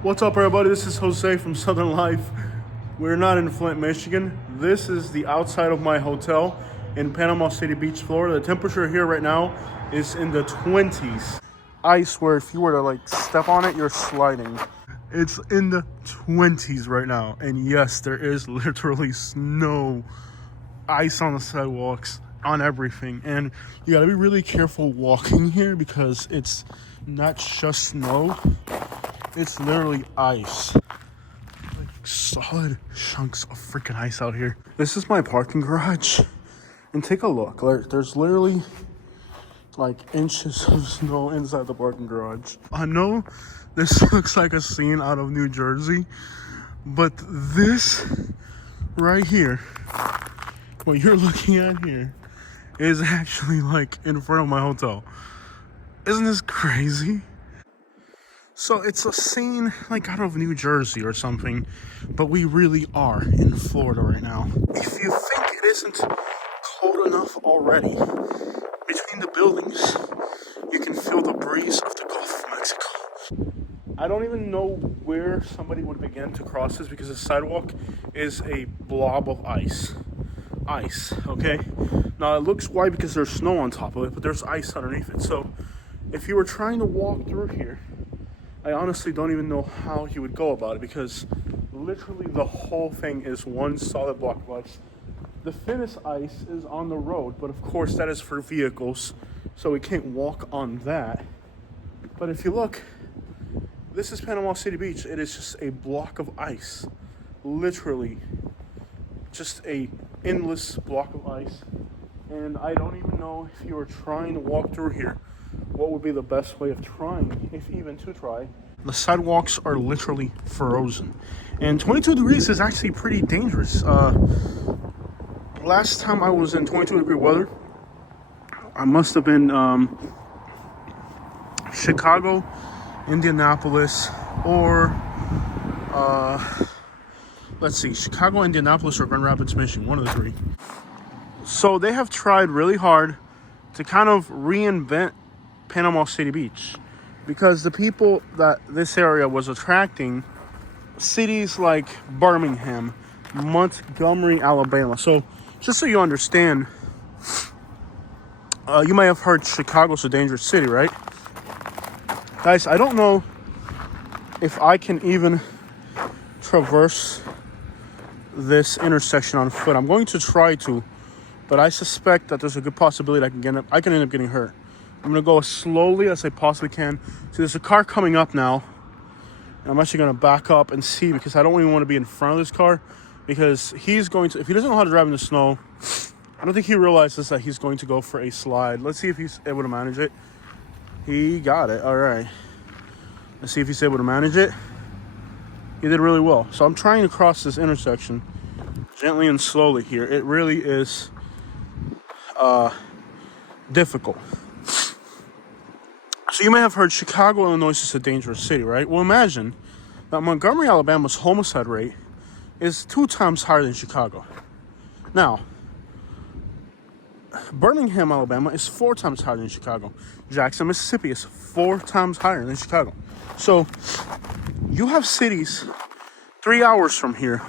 What's up, everybody? This is Jose from Southern Life. We're not in Flint, Michigan. This is the outside of my hotel in Panama City Beach, Florida. The temperature here right now is in the 20s. I swear, if you were to like step on it, you're sliding. It's in the 20s right now. And yes, there is literally snow, ice on the sidewalks, on everything. And you gotta be really careful walking here because it's not just snow. It's literally ice. Like solid chunks of freaking ice out here. This is my parking garage. And take a look. Like, there's literally like inches of snow inside the parking garage. I know this looks like a scene out of New Jersey, but this right here, what you're looking at here, is actually like in front of my hotel. Isn't this crazy? So it's a scene like out of New Jersey or something, but we really are in Florida right now. If you think it isn't cold enough already, between the buildings, you can feel the breeze of the Gulf of Mexico. I don't even know where somebody would begin to cross this because the sidewalk is a blob of ice. Ice, okay? Now it looks white because there's snow on top of it, but there's ice underneath it. So if you were trying to walk through here, I honestly don't even know how you would go about it because literally the whole thing is one solid block of ice. The thinnest ice is on the road, but of course that is for vehicles, so we can't walk on that. But if you look, this is Panama City Beach. It is just a block of ice. Literally just a endless block of ice. And I don't even know if you were trying to walk through here, what would be the best way of trying, if even to try. The sidewalks are literally frozen. And 22 degrees is actually pretty dangerous. Last time I was in 22-degree weather, I must have been Chicago, Indianapolis, or let's see, Chicago, Indianapolis, or Grand Rapids, Michigan, one of the three. So they have tried really hard to kind of reinvent Panama City Beach because the people that this area was attracting, cities like Birmingham, Montgomery, Alabama. So just so you understand, you may have heard Chicago's a dangerous city, right? Guys, I don't know if I can even traverse this intersection on foot. I'm going to try to, but I suspect that there's a good possibility I can end up getting hurt. I'm going to go as slowly as I possibly can. So there's a car coming up now. And I'm actually going to back up and see because I don't even want to be in front of this car. Because he's going to, if he doesn't know how to drive in the snow, I don't think he realizes that he's going to go for a slide. Let's see if he's able to manage it. He got it. All right. Let's see if he's able to manage it. He did really well. So I'm trying to cross this intersection gently and slowly here. It really is difficult. So you may have heard Chicago, Illinois is a dangerous city, right? Well, imagine that Montgomery, Alabama's homicide rate is 2 times higher than Chicago. Now, Birmingham, Alabama is 4 times higher than Chicago. Jackson, Mississippi is 4 times higher than Chicago. So you have cities 3 hours from here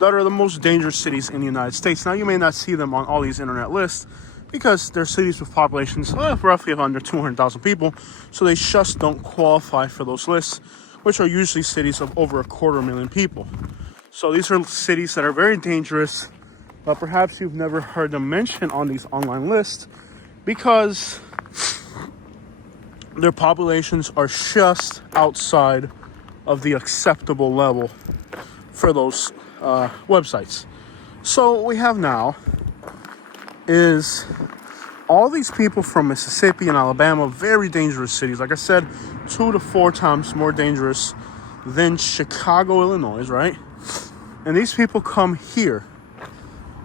that are the most dangerous cities in the United States. Now, you may not see them on all these internet lists because they're cities with populations of roughly under 200,000 people. So they just don't qualify for those lists, which are usually cities of over 250,000 people. So these are cities that are very dangerous, but perhaps you've never heard them mentioned on these online lists because their populations are just outside of the acceptable level for those websites. So what we have now is all these people from Mississippi and Alabama, very dangerous cities. Like I said, 2 to 4 times more dangerous than Chicago, Illinois, right? And these people come here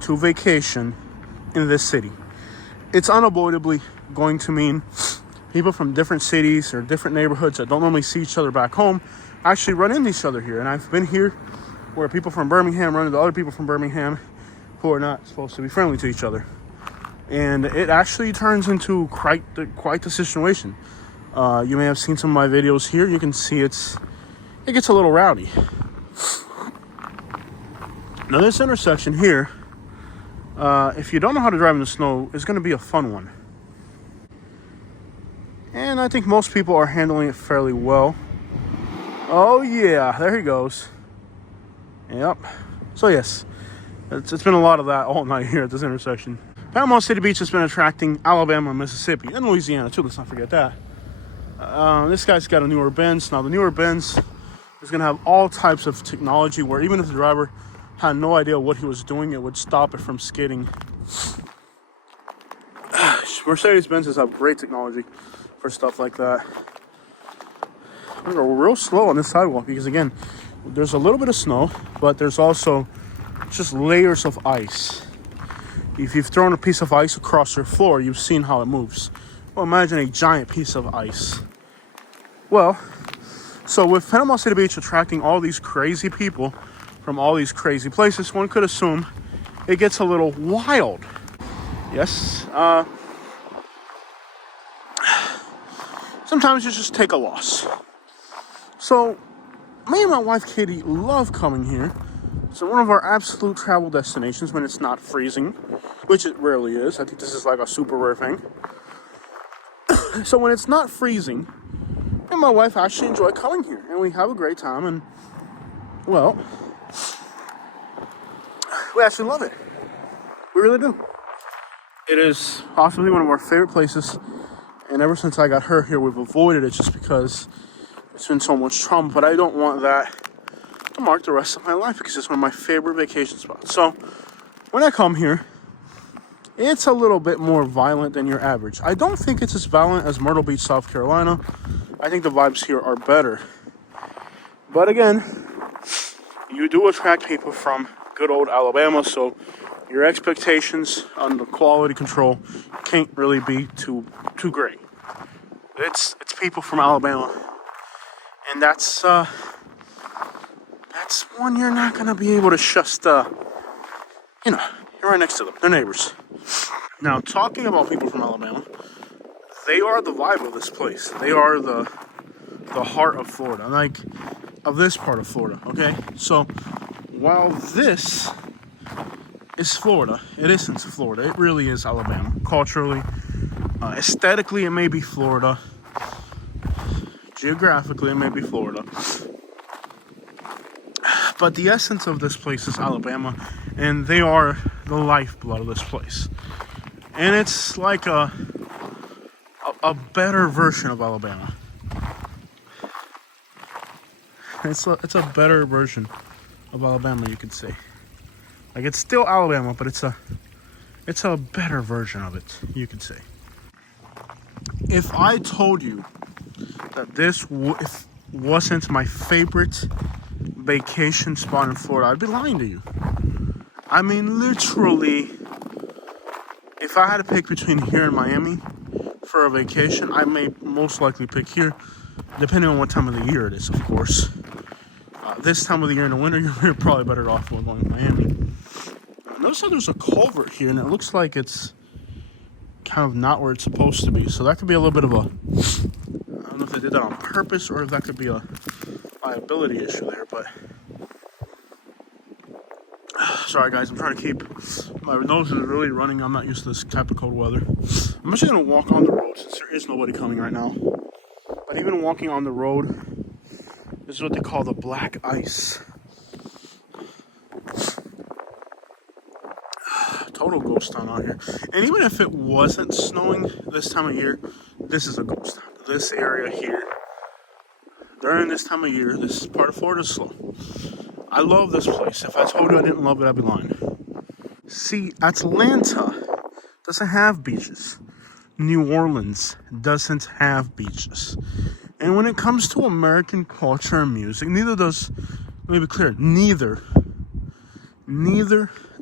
to vacation in this city. It's unavoidably going to mean people from different cities or different neighborhoods that don't normally see each other back home actually run into each other here. And I've been here where people from Birmingham run into other people from Birmingham who are not supposed to be friendly to each other. And it actually turns into quite the situation. You may have seen some of my videos here. You can see it's it gets a little rowdy. Now this intersection here, if you don't know how to drive in the snow, is going to be a fun one. And I think most people are handling it fairly well. Oh yeah, there he goes. Yep. So yes, it's been a lot of that all night here at this intersection. Panama City Beach has been attracting Alabama, Mississippi, and Louisiana too. Let's not forget that. This guy's got a newer Benz. Now the newer Benz is going to have all types of technology where even if the driver had no idea what he was doing, it would stop it from skidding. Mercedes-Benzes have great technology for stuff like that. We're going to go real slow on this sidewalk because, again, there's a little bit of snow, but there's also just layers of ice. If you've thrown a piece of ice across your floor, you've seen how it moves. Well, imagine a giant piece of ice. Well, so with Panama City Beach attracting all these crazy people from all these crazy places, one could assume it gets a little wild. Yes. Sometimes you just take a loss. So, me and my wife Katie love coming here. It's one of our absolute travel destinations when it's not freezing, which it rarely is. I think this is like a super rare thing. So when it's not freezing, me and my wife actually enjoy coming here, and we have a great time, and, well, we actually love it. We really do. It is possibly one of our favorite places, and ever since I got her here, we've avoided it just because it's been so much trauma, but I don't want that to mark the rest of my life because it's one of my favorite vacation spots. So when I come here, it's a little bit more violent than your average. I don't think it's as violent as Myrtle Beach, South Carolina. I think the vibes here are better. But again, you do attract people from good old Alabama, so your expectations on the quality control can't really be too great. It's people from Alabama, and that's one you're not gonna be able to just you're right next to them. They're neighbors. Now, talking about people from Alabama, they are the vibe of this place. They are the heart of Florida, like of this part of Florida. Okay, so while this is Florida, it isn't Florida. It really is Alabama. Culturally, aesthetically, it may be Florida. Geographically, it may be Florida. But the essence of this place is Alabama, and they are the lifeblood of this place. And it's like a better version of Alabama. It's a better version of Alabama, you could say. Like, it's still Alabama, but it's a better version of it, you could say. If I told you that this wasn't my favorite vacation spot in Florida, I'd be lying to you. I mean, literally, if I had to pick between here and Miami for a vacation, I may most likely pick here, depending on what time of the year it is, of course. This time of the year in the winter, you're probably better off going to Miami. Notice how there's a culvert here, and it looks like it's kind of not where it's supposed to be. So that could be a little bit of I don't know if they did that on purpose or if that could be a liability issue there, but sorry guys, I'm trying to keep, my nose is really running. I'm not used to this type of cold weather. I'm actually going to walk on the road since there is nobody coming right now. But even walking on the road, this is what they call the black ice. Total ghost town out here. And even if it wasn't snowing this time of year, this is a ghost town. This area here, during this time of year, this part of Florida is slow. I love this place. If I told you I didn't love it, I'd be lying. See, Atlanta doesn't have beaches. New Orleans doesn't have beaches. And when it comes to American culture and music, neither does, let me be clear, neither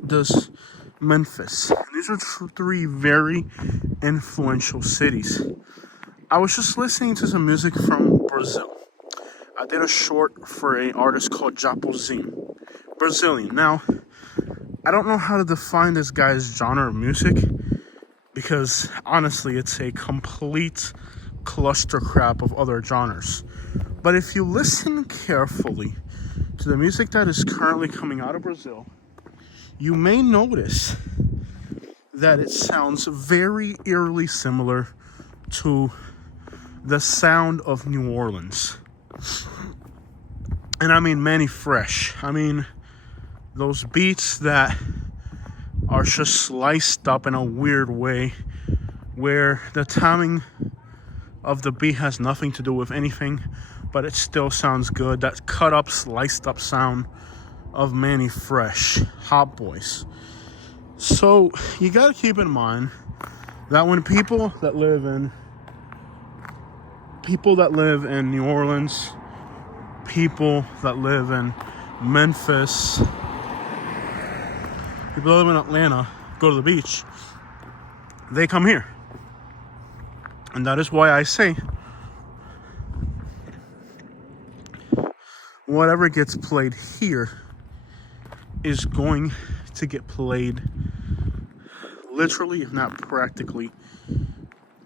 does Memphis. And these are three very influential cities. I was just listening to some music from Brazil. I did a short for an artist called Japozinho, Brazilian. Now, I don't know how to define this guy's genre of music because honestly, it's a complete cluster crap of other genres. But if you listen carefully to the music that is currently coming out of Brazil, you may notice that it sounds very eerily similar to the sound of New Orleans. And I mean Manny Fresh. I mean those beats that are just sliced up in a weird way, where the timing of the beat has nothing to do with anything, but it still sounds good. That cut up, sliced up sound of Manny Fresh, Hot Boys. So you gotta keep in mind that when people that live in New Orleans, people that live in Memphis, people that live in Atlanta, go to the beach, they come here. And that is why I say whatever gets played here is going to get played literally, if not practically,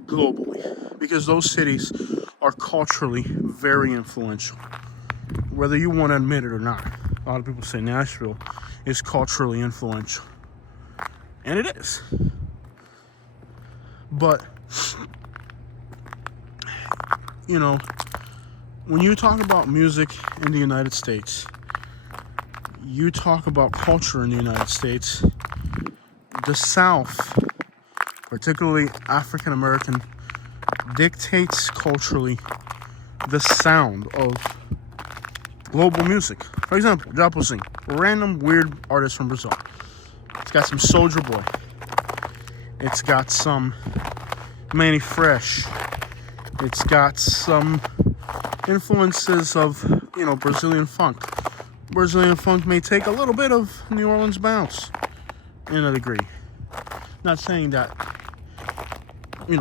globally. Because those cities are culturally very influential, whether you want to admit it or not. A lot of people say Nashville is culturally influential, and it is. But you know, when you talk about music in the United States, you talk about culture in the United States, the South, particularly African American, dictates culturally the sound of global music. For example, Japo Sing, random weird artist from Brazil. It's got some Soulja Boy. It's got some Manny Fresh. It's got some influences of, Brazilian funk. Brazilian funk may take a little bit of New Orleans bounce in a degree. Not saying that,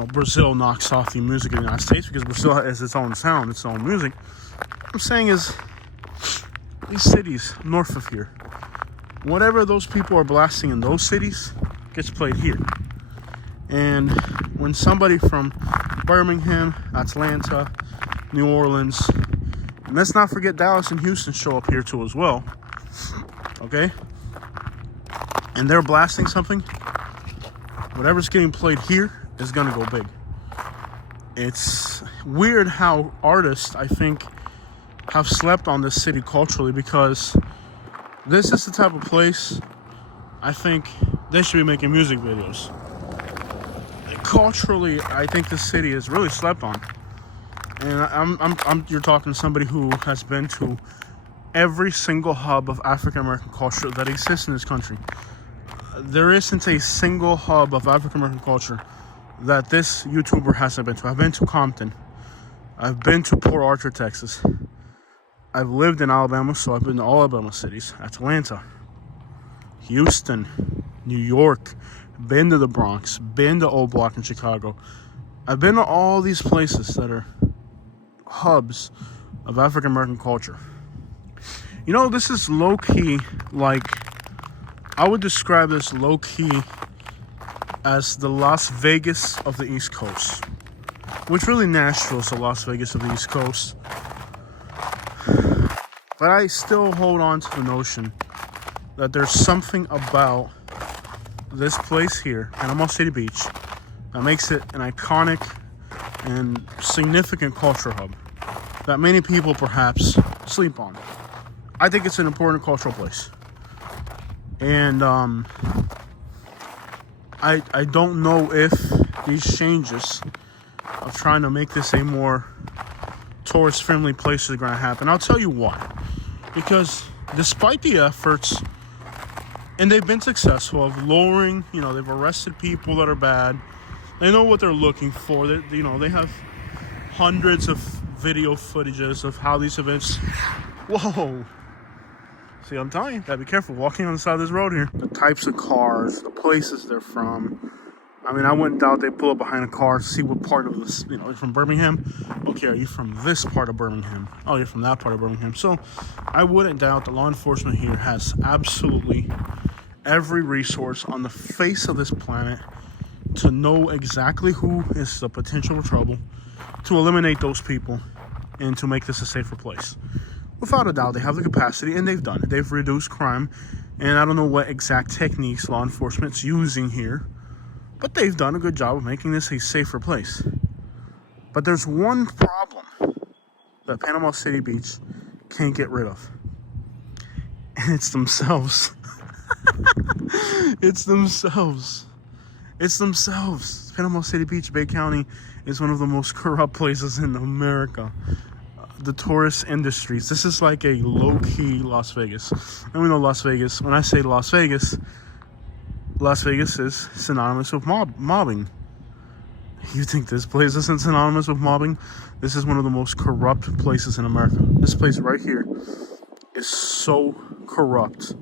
Brazil knocks off the music of the United States, because Brazil has its own sound, its own music. What I'm saying is, these cities north of here, whatever those people are blasting in those cities gets played here. And when somebody from Birmingham, Atlanta, New Orleans, and let's not forget Dallas and Houston show up here too as well, okay? And they're blasting something, whatever's getting played here is gonna go big. It's weird how artists, I think, have slept on this city culturally, because this is the type of place I think they should be making music videos. Culturally, I think this city is really slept on. And you're talking to somebody who has been to every single hub of African American culture that exists in this country. There isn't a single hub of African American culture that this YouTuber hasn't been to. I've been to Compton. I've been to Port Arthur, Texas. I've lived in Alabama, so I've been to all Alabama cities. Atlanta, Houston, New York, been to the Bronx, been to Old Block in Chicago. I've been to all these places that are hubs of African American culture. This is low-key, I would describe this low-key as the Las Vegas of the East Coast, which really Nashville is the Las Vegas of the East Coast. But I still hold on to the notion that there's something about this place here, Panama City Beach, that makes it an iconic and significant culture hub that many people perhaps sleep on. I think it's an important cultural place. And I don't know if these changes of trying to make this a more tourist-friendly place are going to happen. I'll tell you why. Because despite the efforts, and they've been successful, of lowering, they've arrested people that are bad. They know what they're looking for. They have hundreds of video footages of how these events... Whoa! See, I'm telling you, gotta be careful walking on the side of this road here. The types of cars, the places they're from. I mean, I wouldn't doubt they pull up behind a car to see what part of this, you're from Birmingham? Okay, are you from this part of Birmingham? Oh, you're from that part of Birmingham. So I wouldn't doubt the law enforcement here has absolutely every resource on the face of this planet to know exactly who is the potential for trouble, to eliminate those people, and to make this a safer place. Without a doubt, they have the capacity, and they've done it. They've reduced crime, and I don't know what exact techniques law enforcement's using here, but they've done a good job of making this a safer place. But there's one problem that Panama City Beach can't get rid of, and it's themselves. It's themselves. It's themselves. Panama City Beach, Bay County, is one of the most corrupt places in America. The tourist industries. This is like a low-key Las Vegas. And we know Las Vegas. When I say Las Vegas is synonymous with mobbing. You think this place isn't synonymous with mobbing? This is one of the most corrupt places in America. This place right here is so corrupt.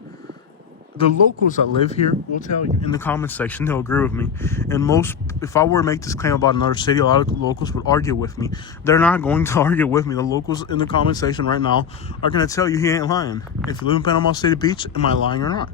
The locals that live here will tell you in the comment section. They'll agree with me. And if I were to make this claim about another city, a lot of locals would argue with me. They're not going to argue with me. The locals in the comment section right now are going to tell you he ain't lying. If you live in Panama City Beach, am I lying or not?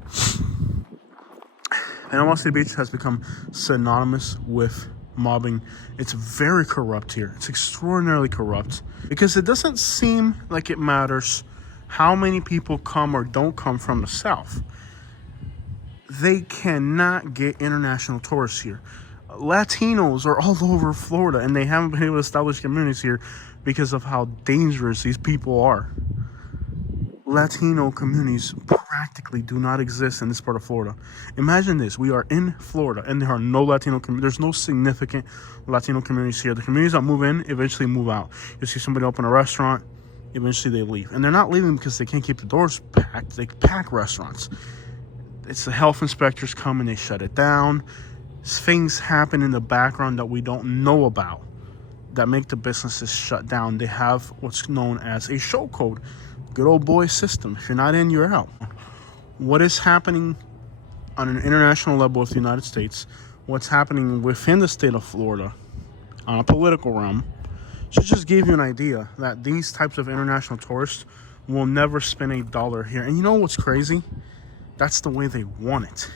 Panama City Beach has become synonymous with mobbing. It's very corrupt here. It's extraordinarily corrupt because it doesn't seem like it matters how many people come or don't come from the South. They cannot get international tourists here. Latinos are all over Florida, and they haven't been able to establish communities here because of how dangerous these people are. Latino communities practically do not exist in this part of Florida. Imagine this. We are in Florida, and there are no Latino communities. There's no significant Latino communities here. The communities that move in eventually move out. You see somebody open a restaurant, eventually they leave. And they're not leaving because they can't keep the doors packed. They pack restaurants. It's the health inspectors come and they shut it down. Things happen in the background that we don't know about that make the businesses shut down. They have what's known as a show code. Good old boy system. If you're not in, you're out. What is happening on an international level with the United States, what's happening within the state of Florida on a political realm, should just give you an idea that these types of international tourists will never spend $1 here. And you know what's crazy? That's the way they want it.